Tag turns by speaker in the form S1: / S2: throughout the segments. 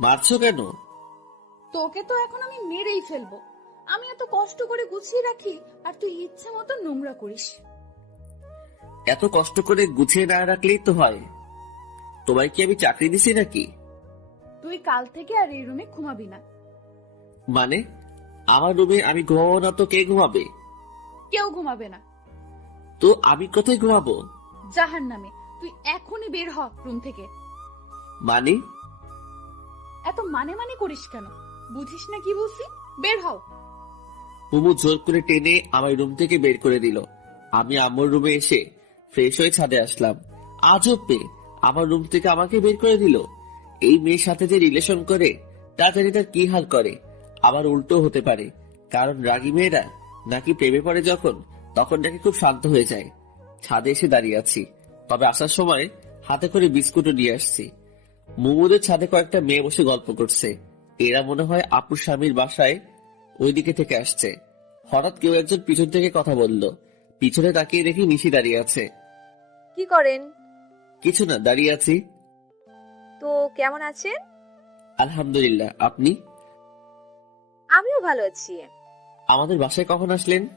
S1: মারছো কেন?
S2: তোকে তো এখন আমি মেরেই ফেলব। আমি এত কষ্ট করে গুছিয়ে রাখি আর তুই ইচ্ছে মতো নোংরা করিস।
S1: এত কষ্ট করে গুছিয়ে না রাখলেই তো হয়। তোমায় কি আমি চাকরি দিছি নাকি?
S2: তুই কাল থেকে আর এই রুমে ঘুমাবি না।
S1: মানে? আমার রুমে আমি ঘুমাবো না তো কে ঘুমাবে?
S2: কেউ ঘুমাবে না।
S1: তো আমি কোথায় ঘুমাবো?
S2: জাহান নামে তুই এখনই বের হ রুম থেকে।
S1: মানে?
S2: এত মানে মানে করিস কেন? বুঝিস না কি বলছি? বের হও।
S1: মুমু জোর করে টেনে আমার রুম থেকে বের করে দিল। আমি আম্মুর রুমে এসে ফ্রেশ হয়ে ছাদে আসলাম। আজব পেয়ে আমার রুম থেকে আমাকে বের করে দিল। এই মেয়ের সাথে যে রিলেশন করে, তা জানি তার কি হাল করে। আবার উল্টো হতে পারে, কারণ রাগী মেয়েরা নাকি প্রেমে পড়ে যখন, তখন নাকি খুব শান্ত হয়ে যায়। ছাদে এসে দাঁড়িয়ে আছি, তবে আসার সময় হাতে করে বিস্কুটও নিয়ে আসছি। মুমুদের ছাদে কয়েকটা মেয়ে বসে গল্প করছে। এরা মনে হয় আপুর স্বামীর বাসায় ওইদিকে থেকে আসছে। হঠাৎ কেউ একজন পিছন থেকে কথা বলল। পিছনে তাকিয়ে দেখি নিশি দাঁড়িয়ে আছে।
S3: কি করেন?
S1: কিছু না দাঁড়িয়ে আছি।
S3: তো কেমন আছেন?
S1: আলহামদুলিল্লাহ আপনি?
S3: আমিও ভালো আছি।
S1: আমাদের বাসায় কখন আসলেন?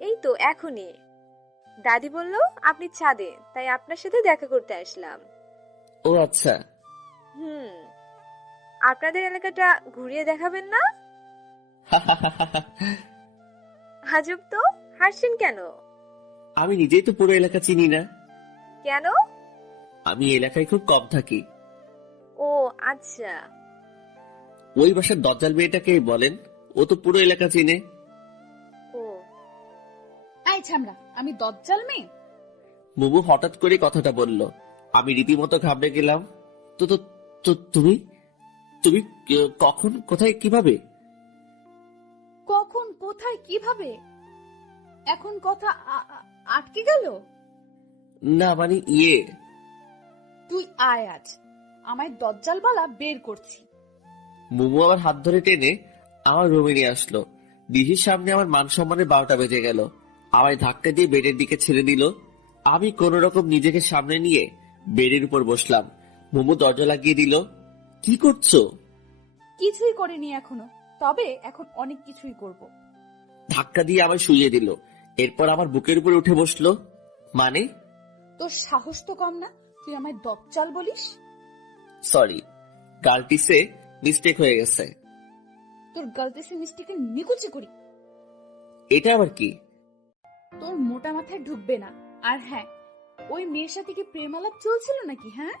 S3: এই তো এখনই। দাদি বলল আপনি ছাদে তাই আপনার সাথে দেখা করতে আসলাম।
S1: ও আচ্ছা।
S3: হুম। আপনাদের এলাকাটা ঘুরিয়ে দেখাবেন না? হাজব তো হাসছেন কেন?
S1: আমি নিজেই তো পুরো এলাকা চিনি না।
S3: কেন?
S1: আমি এলাকায় খুব কম থাকি।
S3: ও আচ্ছা।
S1: ওই বাসার দজ্জাল মেয়েটাকে বলেন ও তো পুরো এলাকা চিনে।
S3: ও।
S2: আই ছামড়া আমি দজ্জাল মেয়ে?
S1: মুবু হঠাৎ করে কথাটা বলল। আমি রীতিমতো ঘাবড়ে গেলাম। তো তো তো তুমি? তুমি কখন? কোথায় কীভাবে?
S2: কখন কোথায় কীভাবে? এখন কথা আটকে গেল?
S1: না মানে ইয়ে।
S2: তুই আয় আজ। আমায় দজ্জালবালা বের করছি।
S1: মুমু আবার হাত ধরে টেনে আমার রুমে নিয়ে আসলো। দিদির সামনে আমার মান সম্মানের বারোটা বেজে গেল। আমায় ধাক্কা দিয়ে বেডের দিকে ছেড়ে দিল। আমি কোন রকম নিজেকে সামনে নিয়ে বেডের উপর বসলাম। মুমু দরজা লাগিয়ে দিল। কি করছ?
S2: কিছুই করিনি এখনও তবে এখন অনেক কিছুই করব।
S1: ধাক্কা দিয়ে আমায় শুইয়ে দিল। এরপর আমার বুকের উপর উঠে বসল। মানে?
S2: তোর সাহস তো কম না তুই আমায় দজ্জাল বলিস?
S1: সরি গালটিসে মিস্টেক হয়ে গেছে।
S2: তোর গালতেসি মিষ্টিকে নিকুচি করি?
S1: এটা আবার কি?
S2: তোর মোটা মাথায় ঢুকবে না আর হ্যাঁ ওই মেয়ের সাথে কি প্রেমালাপ চলছিল নাকি হ্যাঁ?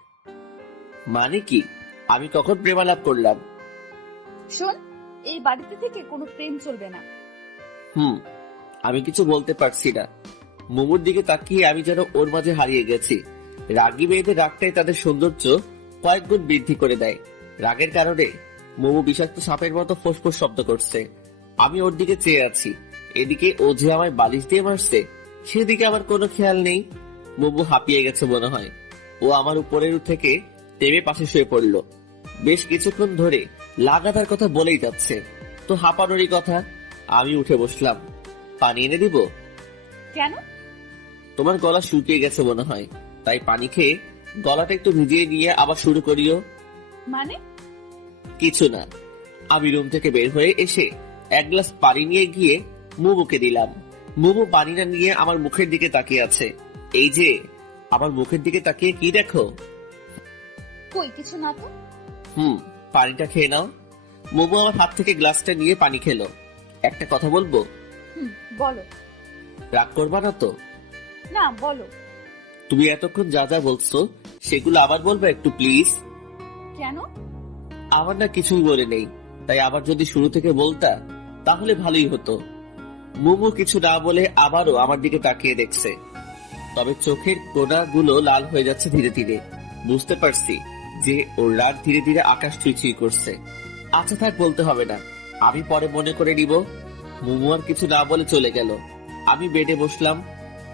S1: মানে কি? আমি কখন প্রেমালাপ করলাম।
S2: শোন এই বাড়িতে থেকে কোনো প্রেম চলবে না।
S1: হুম আমি কিছু বলতে পারছি না। মোমোর দিকে তাকিয়ে আমি যেন ওর মাঝে হারিয়ে গেছি। রাগী মেয়েদের রাগটাই তাদের সৌন্দর্য কয়েক গুণ বৃদ্ধি করে দেয়। রাগের কারণে মোমো বিষাক্ত সাপের মতো ফোসফোস শব্দ করছে। আমি ওর দিকে চেয়ে আছি। এদিকে ও যে আমায় বালিশ দিয়ে মারছে সেদিকে আমার কোনো খেয়াল নেই। মোমো হাঁপিয়ে গেছে মনে হয়। ও আমার উপরের থেকে টেবে পাশে শুয়ে পড়ল। বেশ কিছুক্ষণ ধরে লাগাতার কথা বলেই যাচ্ছে। তো হাঁপানোরই কথা আমি উঠে বসলাম। পানি এনে দিব?
S2: কেন?
S1: তোমার গলা শুকিয়ে গেছে মনে হয়। তাই পানি খেয়ে গলাটা একটু ভিজিয়ে নিয়ে আবার শুরু করিও।
S2: মানে?
S1: কিছু না। আমি রুম থেকে বের হয়ে এসে এক গ্লাস পানি নিয়ে গিয়ে মুমুকে দিলাম। মুমু পানিটা নিয়ে আমার মুখের দিকে তাকিয়ে আছে। এই যে আমার মুখের দিকে তাকিয়ে কি দেখো?
S2: কই কিছু না তো?
S1: হুম পানিটা খেয়ে নাও। মোমো আমার হাত থেকে গ্লাসটা নিয়ে পানি খেলো। একটা কথা বলব?
S2: হুম বলো।
S1: রাগ করবা না তো?
S2: না বলো।
S1: তুমি এতক্ষণ যা যা বলছো সেগুলো আবার বলবে একটু প্লিজ?
S2: কেন?
S1: আমার না কিছুই বলে নেই। তাই আবার যদি শুরু থেকে বলতা তাহলে ভালোই হতো। মুমু কিছু না বলে আবারও আমার দিকে তাকিয়ে দেখছে। তবে চোখের কোনাগুলো লাল হয়ে যাচ্ছে ধীরে ধীরে। বুঝতে পারছি যে ওর রাগ ধীরে ধীরে আকাশ ছুঁই ছুঁই করছে। আচ্ছা থাক বলতে হবে না। আমি পরে মনে করে নিব। মুমু আর কিছু না বলে চলে গেল। আমি বেডে বসলাম।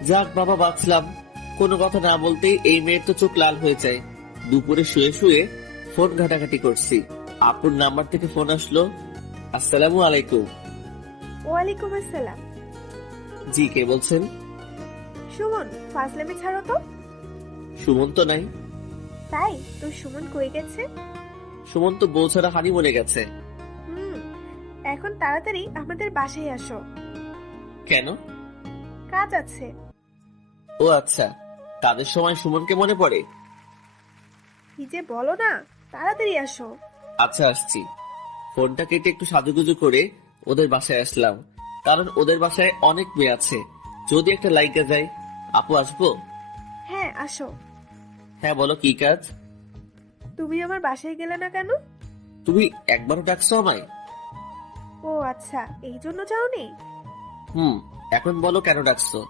S1: যাক বাবা বাঁচলাম। কোনো কথা না বলতেই এই মেয়ের তো চোখ লাল হয়ে যায়। দুপুরে শুয়ে শুয়ে ফোন ঘাটাঘাটি করছি। আপুর নাম্বার থেকে ফোন আসলো। আসসালামু আলাইকুম।
S3: ওয়ালাইকুম আসসালাম।
S1: জি কে বলছেন?
S3: সুমন ফাজলামি ছাড়ো তো।
S1: সুমন তো নাই।
S3: তাই? তোর সুমন কই গেছে?
S1: সুমন তো বউ ছাড়া হানি মনে গেছে।
S4: হুম এখন তাড়াতাড়ি আমাদের বাসায় আসো।
S1: কেন?
S4: কাজ আছে।
S1: ও আচ্ছা কাদের সময় সুমনকে মনে পড়ে?
S4: কি যে বলো না তাড়াতাড়ি আসো।
S1: আচ্ছা আসছি। ফোনটা কেটে একটু সাজুগুজু করে ওদের বাসায় আসলাম। কারণ ওদের বাসায় অনেক মেয়ে আছে। যদি একটা লাইকা যায় আপু আসব?
S4: হ্যাঁ আসো।
S1: হ্যাঁ বলো কি কাজ?
S4: তুমি আমার বাসায় গেলে না কেন?
S1: তুমি একবারও ডাকছো আমায়?
S4: ও আচ্ছা এই জন্য যাওনি?
S1: হুম এখন বলো কেন ডাকছো?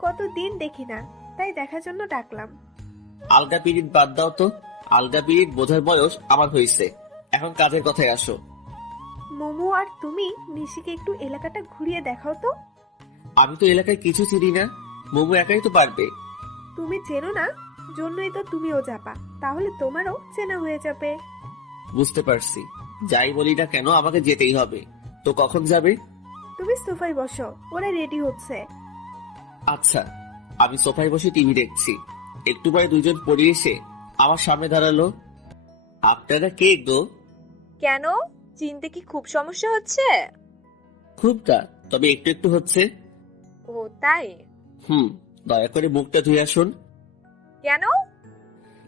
S4: কতদিন দেখি না তাই দেখার জন্য ডাকলাম।
S1: আলগা পিরিয়ড বাদ দাও তো। আলগা পিরিয়ড বোঝার বয়স আমার হয়েছে। এখন কাজের কথায় আসো।
S4: মোমো আর তুমি নিশিকে একটু এলাকাটা ঘুরিয়ে দেখাও তো।
S1: আমি তো এলাকায় কিছু চিনি না। মোমো একাই তো পারবে।
S4: তুমি চেনো না? জন্যই তো তুমিও চাপা। তাহলে তোমারও চেনা হয়ে যাবে।
S1: বুঝতে পারছি। যাই বলি না কেন আমাকে যেতেই হবে। তো কখন যাবে?
S4: তুমি সোফায় বসো ওরা রেডি হচ্ছে।
S1: আচ্ছা আমি সোফায় বসে টিভি দেখছি। একটু পরে দুইজন পড়ে এসে আমার সামনে দাঁড়াল। আপনারা কে গো?
S3: কেন? চিনতে কি খুব সমস্যা হচ্ছে?
S1: খুব খুবটা তবে একটু একটু হচ্ছে।
S3: ও তাই?
S1: হুম দয়া করে মুখটা ধুয়ে আসুন।
S3: কেন?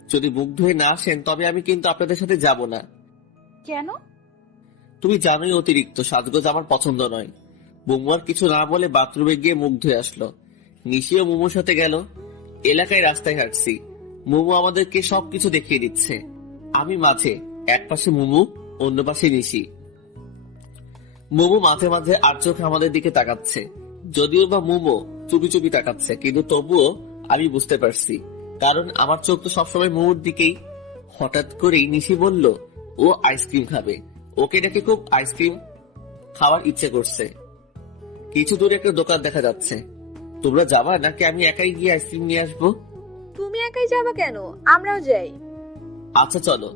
S1: যদি মুখ ধুয়ে না আসেন তবে আমি কিন্তু আপনাদের সাথে যাব না।
S2: কেন?
S1: তুমি জানোই অতিরিক্ত সাজগোজ আমার পছন্দ নয়। বুমু আর কিছু না বলে বাথরুমে গিয়ে মুখ ধুয়ে আসলো। নিশিও মুমুর সাথে গেল। এলাকায় রাস্তায় হাঁটছি। মুমু আমাদেরকে সবকিছু দেখিয়ে দিচ্ছে। আমি মাঝে এক পাশে মুমু অন্য পাশে নিশি। মুমু মাঝে মাঝে আর চোখ আমাদের দিকে তাকাচ্ছে। যদিও বা মুমো চুপি চুপি তাকাচ্ছে কিন্তু তবুও আমি বুঝতে পারছি। কারণ আমার চোখ তো সবসময় মুমুর দিকেই। হঠাৎ করেই নিশি বলল ও আইসক্রিম খাবে। ওকে নাকি খুব আইসক্রিম খাওয়ার ইচ্ছে করছে। কিছু দূরে একটা দোকান দেখা যাচ্ছে। তোমরা যাবা নাকি আমি একাই গিয়ে আইসক্রিম নিয়ে আসব?
S3: তুমি একাই যাবা কেন? আমরাও যাই।
S1: আচ্ছা চলো।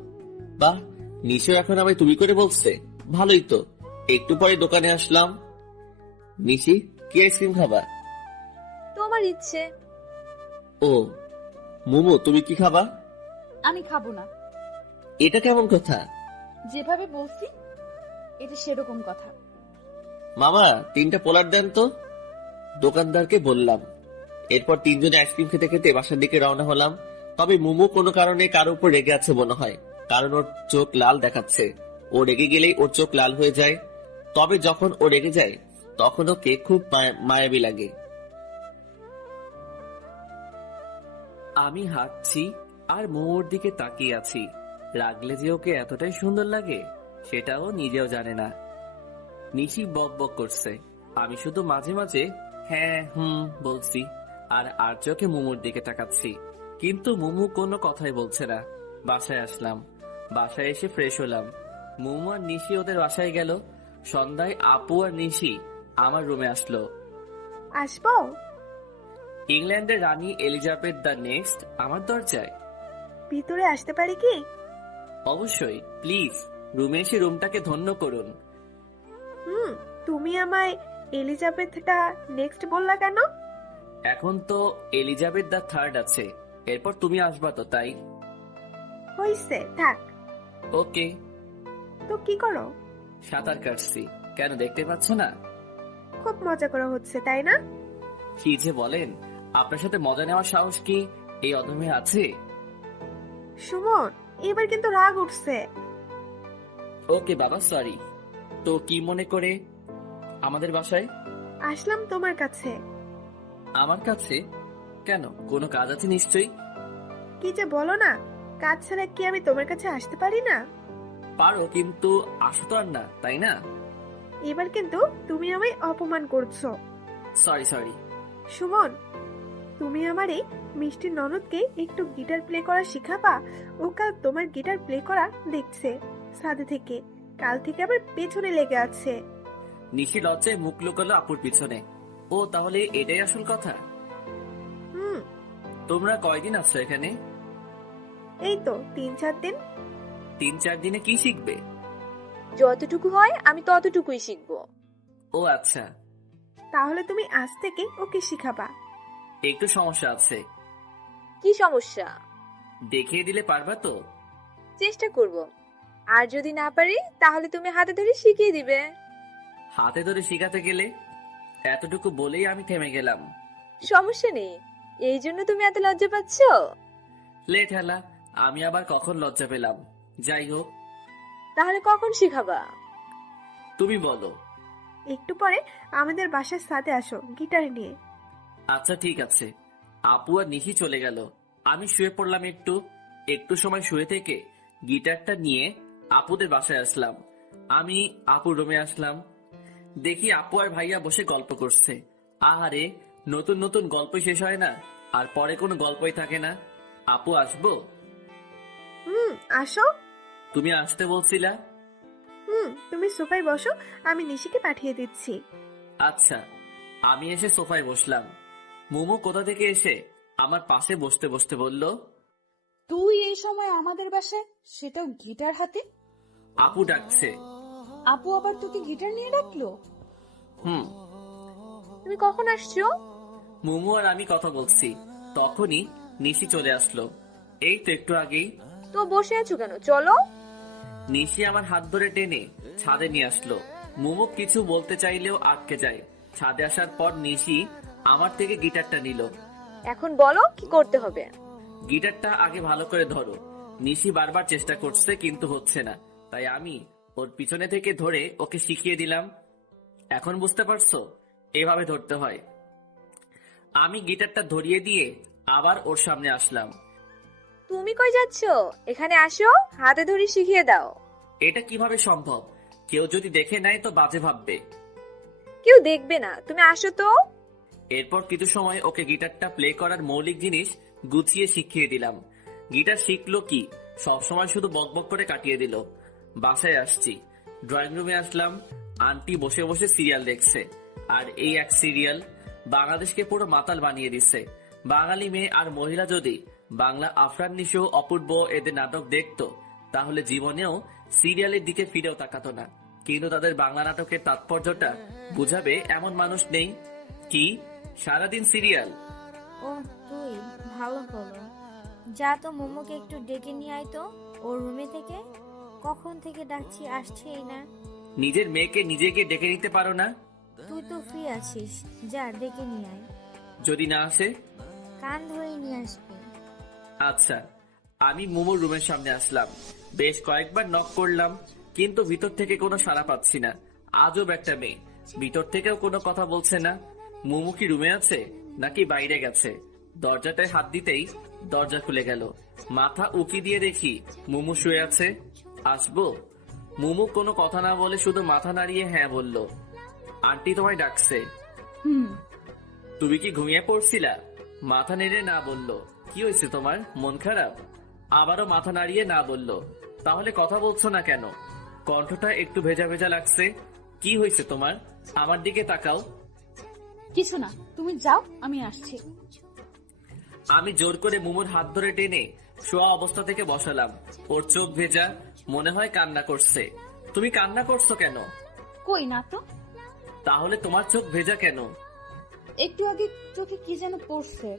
S1: বাহ নিশো এখন আমায় তুমি করে বলছে। ভালোই তো। একটু পরে দোকানে আসলাম। নিশি কি আইসক্রিম খাবা?
S3: তোমার ইচ্ছে।
S1: ও মোমো তুমি কি খাবা?
S2: আমি খাব না।
S1: এটা কেমন কথা?
S2: যেভাবে বলছি এটা সেরকম কথা।
S1: মামা তিনটা পোলার দেন তো। দোকানদারকে বললাম। এরপর তিনজনে আইসক্রিম খেতে খেতে বাসার দিকে রওনা হলাম। তবে মোমো কোনো কারণে কারও উপর রেগে আছে মনে হয় কারণ ওর চোখ লাল দেখাচ্ছে। ও রেগে গেলেই ওর চোখ লাল হয়ে যায়। তবে যখন ও রেগে যায় তখন ওকে খুব মায়া- মায়াবী লাগে।
S5: আমি হাঁটছি আর মোমোর দিকে তাকিয়ে আছি। রাগলে যে ওকে এতটাই সুন্দর লাগে, সেটাও নিজেও জানে না। নিশি বক বক করছে। আমি শুধু মাঝে মাঝে হ্যাঁ হুম বলছি আর আর চোখে মোমোর দিকে তাকাচ্ছি। কিন্তু মোমো কোনো কথাই বলছে না। বাসায় আসলাম। বাসায় এসে ফ্রেশ হলাম। মোমো আর নিশি ওদের বাসায় গেল। সন্ধ্যায় আপু আর নিশি আমার রুমে আসলো।
S4: আসব?
S5: ইংল্যান্ডের রানী এলিজাবেথ দ্য নেক্সট আমার দরজায়।
S4: ভিতরে আসতে পারি কি?
S5: অবশ্যই প্লিজ রুমে এসে রুমটাকে ধন্য করুন।
S4: হুম তুমি আমায় এলিজাবেথটা নেক্সট বললা কেন?
S5: এখন তো এলিজাবেথ দ্য থার্ড আছে এরপর তুমি আসবা তো তাই?
S4: হইছে থাক।
S5: ওকে।
S4: তো কি করো?
S5: সাঁতার কাটছি কেন দেখতে পাচ্ছ না?
S4: খুব মজা করা হচ্ছে তাই না?
S5: কি যে বলেন। আপনার সাথে মজা নেওয়ার সাহস কি এই অদমে আছে?
S4: সুমন এবার কিন্তু রাগ উঠছে।
S5: ওকে বাবা সরি তো কি মনে করে আমাদের বাসায়?
S4: আসলাম তোমার কাছে।
S5: আমার কাছে? কেন? কোনো কাজ আছে নিশ্চয়ই?
S4: কি যে বলো না কাজ ছাড়া কি আমি তোমার কাছে আসতে পারি না?
S5: পারো কিন্তু আসো তো আর না তাই না?
S4: এবার কিন্তু তুমি আমায় অপমান করছ।
S5: সরি সরি
S4: সুমন তুমি আমার এই মিষ্টি ননদকে একটু গিটার প্লে করা শিখাবা? ও কাল তোমার গিটার প্লে করা দেখছে সাদে থেকে। কাল থেকে আবার পেছনে লেগে আছে।
S5: নিশি লজ্জায় মুখ লুকালো আপুর পিছনে। ও তাহলে এটাই আসল কথা?
S4: হুম।
S5: তোমরা কয়দিন আছো এখানে?
S4: এই তো তিন চার দিন।
S5: তিন চার দিনে কি শিখবে?
S3: যতটুকু হয় আমি ততটুকুই শিখব।
S5: ও আচ্ছা।
S4: তাহলে তুমি আজ থেকে ওকে শিখাবা।
S5: একটু সমস্যা আছে।
S3: কি সমস্যা?
S5: দেখিয়ে দিলে পারবা তো?
S3: চেষ্টা করব। আর যদি না পারি তাহলে তুমি হাতে ধরে শিখিয়ে দিবে।
S1: হাতে ধরে শিখাতে গেলে এতটুকু বলেই আমি থেমে গেলাম।
S3: সমস্যা নেই। এই জন্য তুমি এত লজ্জা পাচ্ছ?
S1: লেট ঠেলা আমি আবার কখন লজ্জা পেলাম? যাই হোক।
S3: তাহলে কখন শিখাবা?
S1: তুমি বলো।
S4: একটু পরে আমাদের বাসার সাথে আসো গিটার নিয়ে।
S1: আচ্ছা ঠিক আছে। আপু আর নিশি চলে গেল। আমি শুয়ে পড়লাম একটু। একটু সময় শুয়ে থেকে গিটারটা নিয়ে আপুদের বাসায় আসলাম। আমি আপুর রুমে আসলাম। দেখি আপু আর ভাইয়া বসে গল্প করছে। আহারে নতুন নতুন গল্প শেষ হয় না আর পরে কোনো গল্পই থাকে না। আপু আসব?
S4: হুম আসো।
S1: তুমি আসতে বলছিলা?
S4: হুম তুমি সোফায় বসো আমি নিশিকে পাঠিয়ে দিচ্ছি।
S1: আচ্ছা আমি এসে সোফায় বসলাম। মোমো কোথা থেকে এসে আমার পাশে বসতে বসতে বলল
S2: তুই এই সময় আমাদের বাসায়? সেটাও গিটার হাতে?
S1: আপু ডাকছে।
S2: আপু আবার তোকে গিটার নিয়ে ডাকলো?
S1: হুম।
S3: তুমি কখন আসছো?
S1: মোমো আর আমি কথা বলছি। তখনই নিশি চলে আসলো। এই তো একটু আগেই।
S3: তো বসে আছো কেন? চলো।
S1: নিশি আমার হাত ধরে টেনে ছাদে নিয়ে আসলো। মোমো কিছু বলতে চাইলেও আটকে যায়। ছাদে আসার পর নিশি আমার থেকে গিটারটা নিল।
S3: এখন বলো কি করতে হবে?
S1: গিটারটা আগে ভালো করে ধরো। নিশি বারবার চেষ্টা করছে কিন্তু হচ্ছে না। তাই আমি ওর পিছনে থেকে ধরে ওকে শিখিয়ে দিলাম। এখন বুঝতে পারছ? এভাবে ধরতে হয়। আমি গিটারটা ধরিয়ে দিয়ে আবার ওর সামনে আসলাম।
S3: তুমি কই যাচ্ছ? এখানে আসো হাতে ধরে শিখিয়ে দাও।
S1: এটা কীভাবে সম্ভব? কেউ যদি দেখে নেয় তো বাজে ভাববে।
S3: কেউ দেখবে না। তুমি আসো তো।
S1: এরপর কিছু সময় ওকে গিটারটা প্লে করার মৌলিক জিনিস গুছিয়ে শিখিয়ে দিলাম। গিটার শিখলো কি? সবসময় শুধু বকবক করে কাটিয়ে দিল। বাসায় আসছি। ড্রয়িং রুমে আসলাম। আন্টি বসে বসে সিরিয়াল দেখছে। আর এই এক সিরিয়াল বাংলাদেশকে পুরো মাতাল বানিয়ে দিচ্ছে। বাঙালি মেয়ে আর মহিলা যদি বাংলা আফরান নিশো, অপূর্ব এদের নাটক দেখতো, তাহলে জীবনেও সিরিয়ালের দিকে ফিরেও তাকাতো না। কিন্তু তাদের বাংলা নাটকের তাৎপর্যটা বুঝাবে এমন মানুষ নেই কি সারাদিন সিরিয়াল।
S6: ও তুই ভালো হলো যা তো মোমোকে একটু ডেকে নিয়ে আয় তো ওর রুমে থেকে। কখন থেকে ডাকছি আসছেই না।
S1: নিজের মেয়েকে নিজেকে ডেকে নিতে পারো না?
S6: তুই তো ফ্রি আছিস। যা ডেকে নিয়ে আয়।
S1: যদি না আসে?
S6: কান ধরে নিয়ে আসবি।
S1: আচ্ছা আমি মোমোর রুমের সামনে আসলাম। বেশ কয়েকবার নক করলাম কিন্তু ভিতর থেকে কোনো সাড়া পাচ্ছি না। আজব একটা মেয়ে। ভিতর থেকেও কোনো কথা বলছে না। মোমো কি রুমে আছে নাকি বাইরে গেছে? দরজাটায় হাত দিতেই দরজা খুলে গেল। মাথা উকি দিয়ে দেখি মুমু শুয়ে আছে। আসব? মুমু কোনো কথা না বলে শুধু মাথা নাড়িয়ে হ্যাঁ বলল। আন্টি তোমায় ডাকছে।
S2: হুম।
S1: তুমি কি ঘুমিয়ে পড়ছিলা? মাথা নেড়ে না বলল। কি হয়েছে তোমার? মন খারাপ? আবারও মাথা নাড়িয়ে না বলল। তাহলে কথা বলছো না কেন? কণ্ঠটা একটু ভেজা ভেজা লাগছে। কি হয়েছে তোমার? আমার দিকে তাকাও।
S2: কিছু না তুমি যাও আমি আসছি।
S1: আমি জোর করে মুমুর হাত ধরে টেনে শোয়া অবস্থা থেকে বসালাম। ওর চোখ ভেজা মনে হয় কান্না করছে। তুমি কান্না করছ কেন?
S2: কই না তো?
S1: তাহলে তোমার চোখ ভেজা কেন?
S2: একটু আগে চোখে কি যেন পড়ছে।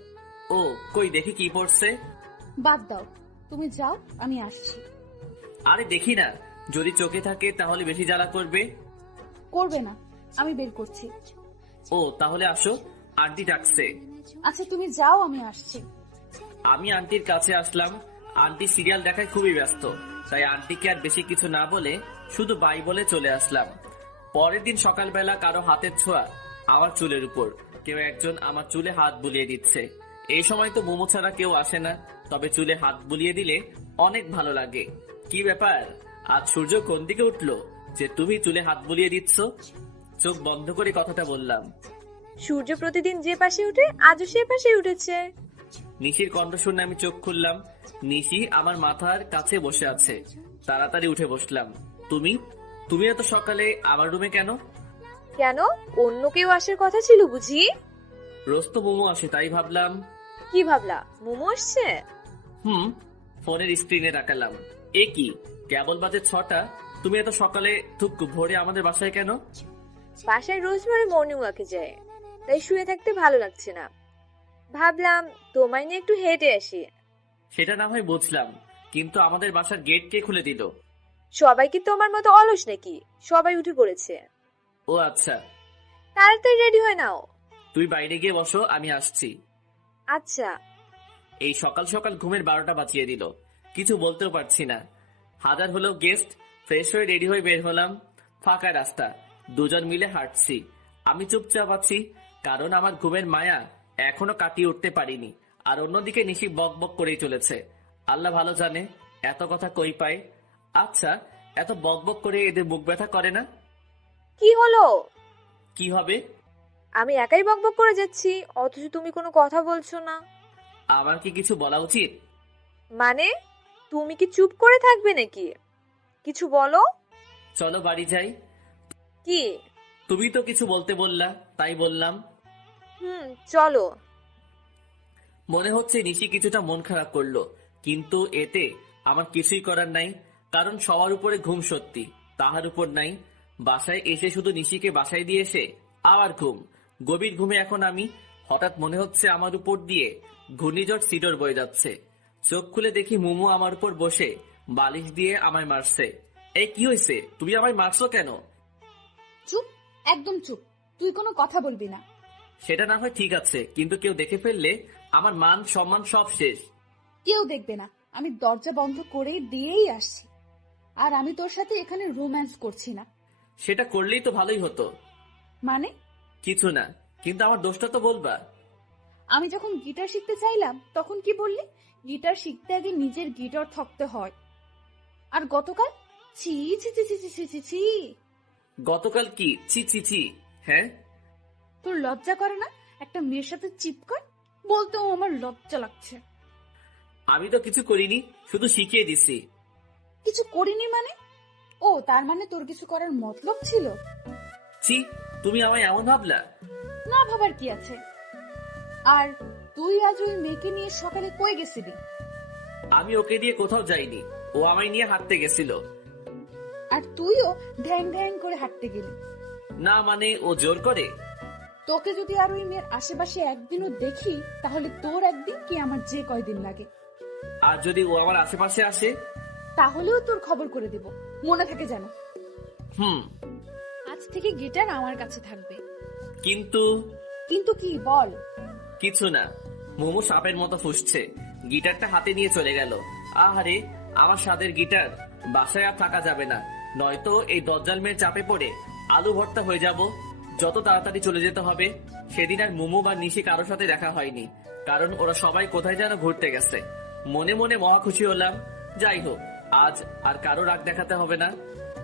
S1: ও কই দেখি কি পড়ছে?
S2: বাদ দাও তুমি যাও আমি আসছি।
S1: আরে দেখি না যদি চোখে থাকে তাহলে বেশি জ্বালা করবে?
S2: করবে না আমি বের করছি।
S1: ও তাহলে আসো। আন্টি ডাকছে।
S2: আচ্ছা তুমি যাও আমি আসছি।
S1: আমি আন্টির কাছে আসলাম। আন্টি সিরিয়াল দেখায় খুবই ব্যস্ত। তাই আন্টিকে আর বেশি কিছু না বলে শুধু বাই বলে চলে আসলাম। পরের দিন সকালবেলা কারও হাতের ছোঁয়া আমার চুলের উপর। কেউ একজন আমার চুলে হাত বুলিয়ে দিচ্ছে। এই সময় তো মোমো ছাড়া কেউ আসে না। তবে চুলে হাত বুলিয়ে দিলে অনেক ভালো লাগে। কি ব্যাপার? আজ সূর্য কোন দিকে উঠল? যে তুমি চুলে হাত বুলিয়ে দিচ্ছ? চোখ বন্ধ করে কথাটা বললাম।
S3: সূর্য প্রতিদিন যে পাশে উঠে আজও সে পাশে উঠেছে।
S1: নিশির কণ্ঠ শুনে আমি চোখ খুললাম। নিশি আমার মাথার কাছে বসে আছে। তাড়াতাড়ি উঠে বসলাম। তুমি? তুমি এত সকালে আমার রুমে কেন?
S3: কেন? অন্য কেউ আসার কথা ছিল বুঝি?
S1: রোজ তো মোমো আসে তাই ভাবলাম।
S3: কি ভাবলা? মোমো আসছে?
S1: হুম ফোনের স্ক্রিনে তাকালাম। এ কি? কেবল বাজে ছটা? তুমি এত সকালে থুক ভোরে আমাদের বাসায় কেন?
S3: বাসায় রোজ ভরে মর্নিং ওয়াকে যায়। তাই শুয়ে থাকতে ভালো লাগছে না। ভাবলাম তোমায় নিয়ে একটু হেঁটে আসি।
S1: সেটা না হয় বুঝলাম কিন্তু আমাদের বাসার গেট কে খুলে দিল।
S3: সবাই কি তোমার মতো অলস নাকি? সবাই উঠে পড়েছে।
S1: ও আচ্ছা।
S3: তাড়াতাড়ি রেডি হয়ে নাও।
S1: তুই বাইরে গিয়ে বসো আমি আসছি।
S3: আচ্ছা।
S1: এই সকাল সকাল ঘুমের বারোটা বাঁচিয়ে দিল। কিছু বলতেও পারছি না। হাজার হলো গেস্ট ফ্রেশ হয়ে রেডি হয়ে বের হলাম। ফাঁকা রাস্তা। দুজন মিলে হাঁটছি। আমি চুপচাপ আছি কারণ আমার ঘুমের মায়া এখনও কাটিয়ে উঠতে পারিনি আর অন্যদিকে নিশি বক বক করেই চলেছে। আল্লাহ ভালো জানে এত কথা কই পায়। আচ্ছা এত বক বক করে এদের বুক ব্যথা করে না?
S3: কি হলো?
S1: কি হবে?
S3: আমি একাই বকবক করে যাচ্ছি অথচ তুমি কোনো কথা বলছো না।
S1: আমার কি কিছু বলা উচিত?
S3: মানে তুমি কি চুপ করে থাকবে নাকি? কিছু বলো।
S1: চলো বাড়ি যাই।
S3: কি?
S1: তুমি তো কিছু বলতে বললা তাই বললাম।
S3: হুম চলো।
S1: মনে হচ্ছে নিশি কিছুটা মন খারাপ করল কিন্তু এতে আমার কিছুই করার নাই কারণ সবার উপরে ঘুম সত্যি তাহার উপর নাই। বাসায় এসে শুধু নিশিকে বাসায় দিয়ে এসে আবার ঘুম। গভীর ঘুমে এখন আমি হঠাৎ মনে হচ্ছে আমার উপর দিয়ে ঘূর্ণিঝড় সিডর বয়ে যাচ্ছে। চোখ খুলে দেখি মুমু আমার উপর বসে বালিশ দিয়ে আমায় মারছে। এই কি হয়েছে? তুমি আমায় মারছো কেন?
S2: চুপ একদম চুপ। তুই কোনো কথা বলবি না।
S1: সেটা না হয় ঠিক আছে কিন্তু কেউ দেখে ফেললে আমার মান সম্মান সব শেষ।
S2: কেউ দেখবে না। আমি দরজা বন্ধ করে দিয়েই আসছি। আর আমি তোর সাথে এখানে রোম্যান্স করছি না।
S1: সেটা করলেই তো ভালোই হতো।
S2: মানে?
S1: কিছু না কিন্তু আমার দোষটা তো বলবা।
S2: আমি যখন গিটার শিখতে চাইলাম তখন কি বললি? গিটার শিখতে আগে নিজের গিটার থাকতে হয়। আর গতকাল? ছি ছি ছি ছি ছি ছি ছি।
S1: গতকাল কি? ছি ছি ছি। হ্যাঁ?
S2: তোর লজ্জা করে না? একটা মেয়ের সাথে চিপকয় বলতেও আমার লজ্জা লাগছে।
S1: আমি তো কিছু করিনি শুধু শিখিয়ে দিছি
S2: কিছু করিনি মানে? ও তার মানে তোর কিছু করার মতলব ছিল?
S1: ছি তুমি আমায় এমন ভাবলা?
S2: না ভাবার কি আছে? আর তুই আজ ওই মেয়েকে নিয়ে সকালে কই গেছিলি?
S1: আমি ওকে দিয়ে কোথাও যাইনি। ও আমায় নিয়ে হাঁটতে গেছিল।
S2: আর তুইও ঢ্যাং ঢ্যাং করে হাঁটতে গেলি।
S1: না মানে ও জোর করে?
S2: তোকে যদি আর ওই মেয়ের আশেপাশে একদিনও দেখি তাহলে তোর একদিন কি আমার যে কয়দিন লাগে।
S1: আর যদি ও আমার আশেপাশে আসে?
S2: তাহলেও তোর খবর করে দেব মনে থাকে যেন।
S1: হুম।
S2: আজ থেকে গিটার আমার কাছে থাকবে।
S1: কিন্তু?
S2: কিন্তু কি বল।
S1: কিছু না মোমো সাপের মতো ফুসছে। গিটারটা হাতে নিয়ে চলে গেল। আহারে আমার স্বাদের গিটার বাসায় আর থাকা যাবে না। নয়তো এই দজ্জাল মেয়ের চাপে পড়ে আলু ভর্তা হয়ে যাব। যত তাড়াতাড়ি চলে যেতে হবে, সেদিন আর মোমো বা নিশি কারোর সাথে দেখা হয়নি, কারণ ওরা সবাই কোথায় যেন ঘুরতে গেছে। মনে মনে মহা খুশি হলাম। যাই হোক, আজ আর কারও রাগ দেখাতে হবে না।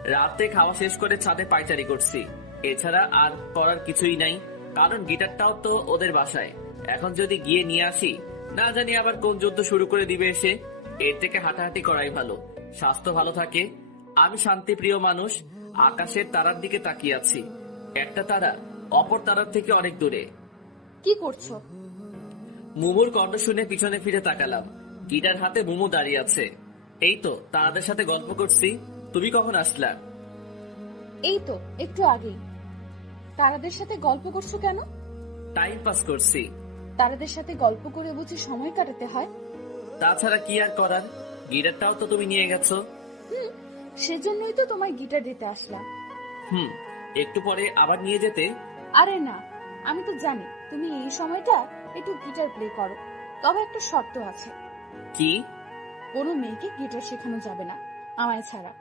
S1: রাতে খাওয়া শেষ করে ছাদে পাইচারি করছি। এছাড়া আর করার কিছুই নাই, কারণ গিটারটাও তো ওদের বাসায়। এখন যদি গিয়ে নিয়ে আসি, না জানি আবার কোন যুদ্ধ শুরু করে দিবে এসে। এর থেকে হাঁটাহাঁটি করাই ভালো। স্বাস্থ্য ভালো থাকে। আমি শান্তিপ্রিয় মানুষ আকাশের তারার দিকে তাকিয়ে আছি। একটা তারা অপর তারার থেকে অনেক দূরে।
S2: কি করছ?
S1: মুমুর কণ্ঠ শুনে পিছনে ফিরে তাকালাম। গিটার হাতে মুমু দাঁড়িয়ে আছে। এই তো তাদের সাথে গল্প করছি। তুমি কখন আসলা?
S2: এই তো একটু আগেই। তারাদের সাথে গল্প করছ কেন?
S1: টাইম পাস করছি।
S2: তারাদের সাথে গল্প করে বুঝি সময় কাটাতে হয়?
S1: তাছাড়া কি আর করার? গিটারটাও তো তুমি নিয়ে গেছো।
S2: হুম সেজন্যই তো তোমায় গিটার দিতে আসলাম।
S1: হুম একটু পরে আবার নিয়ে যেতে।
S2: আরে না আমি তো জানি তুমি এই সময়টা একটু গিটার প্লে করো। তবে একটা শর্ত আছে।
S1: কি?
S2: কোনো মেয়েকে গিটার শেখানো যাবে না আমায় ছাড়া।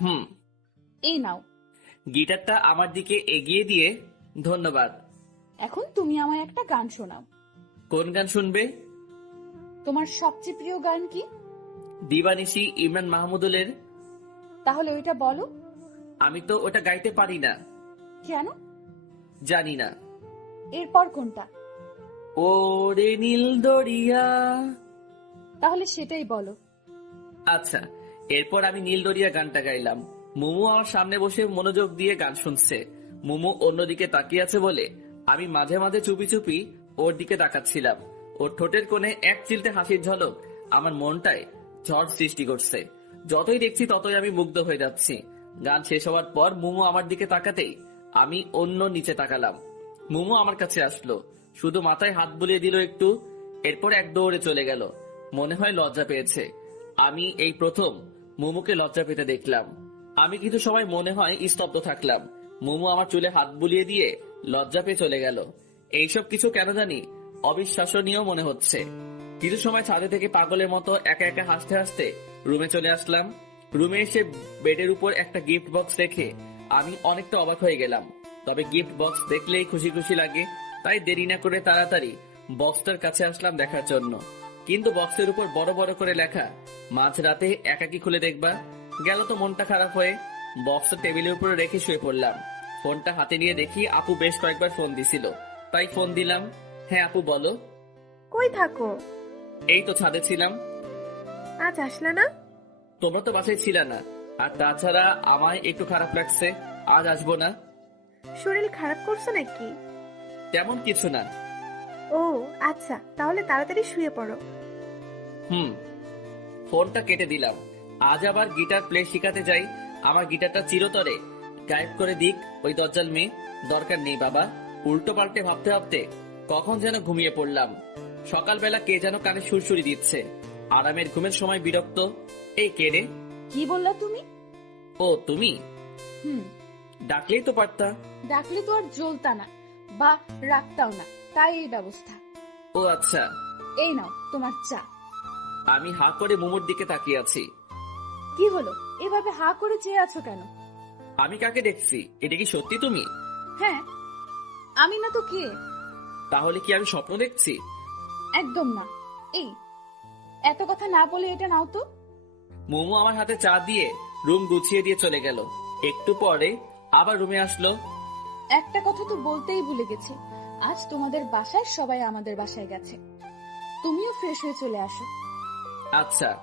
S1: হুম।
S2: এই নাও।
S1: গিটারটা আমার দিকে এগিয়ে দিয়ে ধন্যবাদ।
S2: এখন তুমি আমায় একটা গান শোনাও।
S1: কোন গান শুনবে?
S2: তোমার সবচেয়ে প্রিয় গান কি?
S1: দিবানিশি ইমরান মাহমুদুলের
S2: তাহলে ওইটা বলো।
S1: আমি তো ওটা গাইতে পারি না।
S2: কেন?
S1: জানি না।
S2: এরপর কোনটা?
S1: ওরে নীল দরিয়া।
S2: তাহলে সেটাই বলো।
S1: আচ্ছা এরপর আমি নীল দরিয়া গানটা গাইলাম। মুমু আমার সামনে বসে মনোযোগ দিয়ে গান শুনছে। মুমু অন্যদিকে তাকিয়ে আছে বলে আমি মাঝে মাঝে চুপি চুপি ওর দিকে তাকাচ্ছিলাম। ওর ঠোঁটের কোণে এক চিলতে হাসির ঝলক আমার মনটায় ঝড় সৃষ্টি করছে। যতই দেখছি ততই আমি মুগ্ধ হয়ে যাচ্ছি। গান শেষ হওয়ার পর মুমু আমার দিকে তাকাতেই আমি অন্য নিচে তাকালাম। মুমু আমার কাছে আসলো, শুধু মাথায় হাত বুলিয়ে দিল একটু, এরপর এক দৌড়ে চলে গেল। মনে হয় লজ্জা পেয়েছে। আমি এই প্রথম মুমুকে লজ্জা পেতে দেখলাম। আমি কিছু সময় মনে হয় স্তব্ধ থাকলাম। মোমো আমার চুলে হাত বুলিয়ে দিয়ে লজ্জা পেয়ে চলে গেল। এইসব কিছু কেন জানি অবিশ্বাসনীয় মনে হচ্ছে। কিছু সময় ছাদে থেকে পাগলের মতো একা একা হাসতে হাসতে রুমে চলে আসলাম। রুমে এসে বেডের উপর একটা গিফট বক্স রেখে আমি অনেকটা অবাক হয়ে গেলাম। তবে গিফট বক্স দেখলেই খুশি খুশি লাগে। তাই দেরি না করে তাড়াতাড়ি বক্সটার কাছে আসলাম দেখার জন্য। কিন্তু বক্সের উপর বড় বড় করে লেখা মাঝরাতে একাকি খুলে দেখবা। গেল তো মনটা খারাপ হয়ে বক্সটা টেবিলের উপরে রেখে শুয়ে পড়লাম। ফোনটা হাতে নিয়ে দেখি আপু বেশ কয়েকবার ফোন দিছিল। তাই ফোন দিলাম হ্যাঁ আপু বলো।
S4: কই থাকো?
S1: এই তো ছাদে ছিলাম।
S4: আজ আসলা না?
S1: তোমরা তো বাসায় ছিল না। আর তাছাড়া আমায় একটু খারাপ লাগছে। আজ আসব না।
S4: শরীর খারাপ করছ নাকি?
S1: তেমন কিছু না।
S4: ও আচ্ছা তাহলে তাড়াতাড়ি শুয়ে পড়ো।
S1: হুম ফোনটা কেটে দিলাম। আজ আবার গিটার প্লে শিখাতে যাই। আমার গিটারটা চিরতরে। গায়েব করে দিক ওই দজ্জাল মেয়ে। দরকার নেই বাবা। উল্টো পাল্টে ভাবতে ভাবতে কখন যেন ঘুমিয়ে পড়লাম। সকালবেলা কে যেন কানে সুরসুরি দিচ্ছে। আরামের ঘুমের সময় বিরক্ত। এই কে রে?
S2: কি বললা তুমি?
S1: ও তুমি?
S2: হুম।
S1: ডাকলেই তো পারতা।
S2: ডাকলে তো আর জ্বলতা না বা রাখতাও না তাই এই ব্যবস্থা।
S1: ও আচ্ছা।
S2: এই নাও তোমার চা।
S1: আমি হা করে মোমোর দিকে তাকিয়ে আছি।
S2: কি হলো? এভাবে হা করে চেয়ে আছো কেন?
S1: আমি কাকে দেখছি? এটা কি সত্যি তুমি?
S2: হ্যাঁ। আমি না তো কে?
S1: তাহলে কি আমি স্বপ্ন দেখছি?
S2: একদম না। এই এত কথা না বলে এটা নাও তো।
S1: মোমো আমার হাতে চা দিয়ে রুম গুছিয়ে দিয়ে চলে গেল। একটু পরে আবার রুমে আসলো।
S2: একটা কথা তো বলতেই ভুলে গেছি। আজ তোমাদের বাসায় সবাই আমাদের বাসায় গেছে। তুমিও ফ্রেশ হয়ে চলে আসো।
S1: আচ্ছা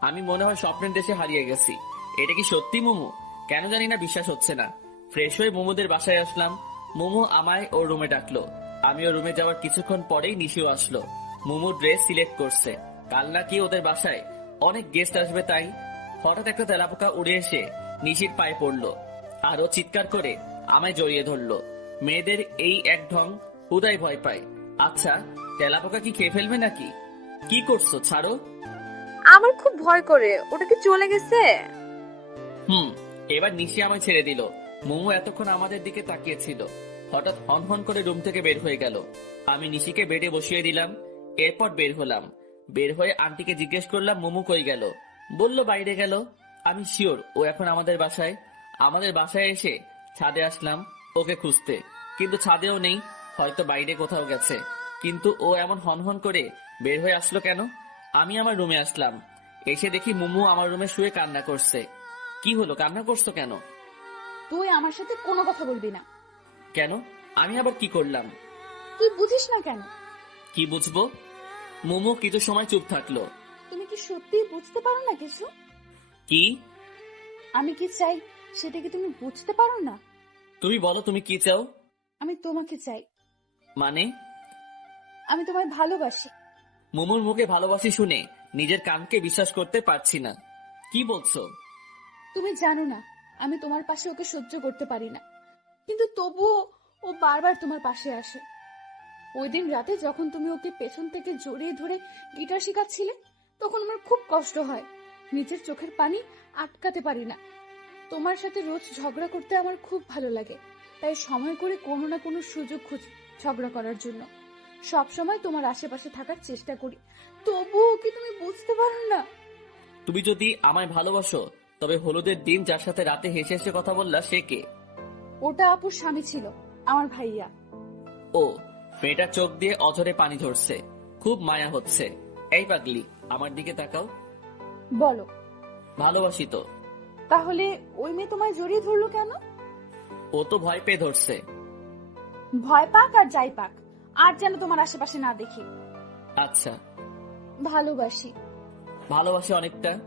S1: আমি মনে হয় স্বপ্নের দেশে হারিয়ে গেছি। এটা কি সত্যি মোমো? কেন জানি না বিশ্বাস হচ্ছে না। ফ্রেশ হয়ে মোমোদের বাসায় আসলাম। মোমো আমায় ওর রুমে ডাকলো। আমি ওর রুমে যাওয়ার কিছুক্ষণ পরেই নিশিও আসলো। মোমো ড্রেস সিলেক্ট করছে। কাল নাকি ওদের বাসায় অনেক গেস্ট আসবে তাই হঠাৎ একটা তেলাপোকা উড়ে এসে নিশির পায়ে পড়ল। আর চিৎকার করে আমায় জড়িয়ে ধরলো। মেয়েদের এই এক ঢং হুদাই ভয় পায়। আচ্ছা তেলাপোকা কি খেয়ে ফেলবে নাকি? কি করছ ছাড়ো।
S3: আমার খুব ভয় করে। ওটা কি চলে গেছে?
S1: হুম এবার নিশি আমায় ছেড়ে দিল। মোমো এতক্ষণ আমাদের দিকে তাকিয়েছিল। হঠাৎ হন হন করে রুম থেকে বের হয়ে গেল। আমি নিশিকে বেডে বসিয়ে দিলাম। এরপর বের হলাম। বের হয়ে আন্টিকে জিজ্ঞেস করলাম মোমো কই গেল? বলল বাইরে গেল। আমি শিওর ও এখন আমাদের বাসায়। আমাদের বাসায় এসে ছাদে আসলাম ওকে খুঁজতে। কিন্তু ছাদেও নেই হয়তো বাইরে কোথাও গেছে। কিন্তু ও এমন হন হন করে বের হয়ে আসলো কেন? আমি আমার রুমে আসলাম। এসে দেখি মোমো আমার রুমে শুয়ে কান্না করছে। কি হলো কান্না করছ কেন?
S2: তুই আমার সাথে কোনো কথা বলবি না।
S1: কেন? আমি আবার কি করলাম?
S2: তুই বুঝিস না কেন?
S1: কি বুঝব? মোমো কিছু সময় চুপ থাকল।
S2: তুমি কি সত্যি বুঝতে পারো না কিছু?
S1: কি?
S2: আমি কি চাই সেটা কি তুমি বুঝতে পারো না?
S1: তুমি বলো তুমি কি চাও?
S2: আমি তোমাকে চাই।
S1: মানে?
S2: আমি তোমায় ভালোবাসি।
S1: মোমোর মুখে ভালোবাসি শুনে নিজের কানকে বিশ্বাস করতে পারছি না। কি বলছো?
S2: তুমি জানো না আমি তোমার পাশে ওকে সহ্য করতে পারি না। কিন্তু তবুও ও বারবার তোমার পাশে আসে। ওই দিন রাতে যখন তুমি ওকে পেছন থেকে জড়িয়ে ধরে গিটার শেখাচ্ছিলে তখন আমার খুব কষ্ট হয়। নিজের চোখের পানি আটকাতে পারি না। তোমার সাথে রোজ ঝগড়া করতে আমার খুব ভালো লাগে। তাই সময় করে কোনো না কোনো সুযোগ খুঁজি ঝগড়া করার জন্য। সব সময় তোমার আশেপাশে থাকার চেষ্টা করি। তবুও কি তুমি বুঝতে পারো না?
S1: তুমি যদি আমায় ভালোবাসো তবে হলুদের দিন যার সাথে রাতে হেসে হেসে কথা বললা সে কে?
S2: ওটা আপুর স্বামী ছিল আমার ভাইয়া।
S1: ও মেয়েটার চোখ দিয়ে অঝরে পানি ধরছে। খুব মায়া হচ্ছে। এই পাগলি আমার দিকে তাকাও।
S2: বলো।
S1: ভালোবাসি তো।
S2: তাহলে ওই মেয়ে তোমায় জড়িয়ে ধরলো কেন?
S1: ও তো ভয় পেয়ে ধরছে।
S2: ভয় পাক আর যাই পাক আর যেন তোমার আশেপাশে না দেখি।
S1: আচ্ছা।
S2: ভালোবাসি।
S1: ভালোবাসি অনেকটা।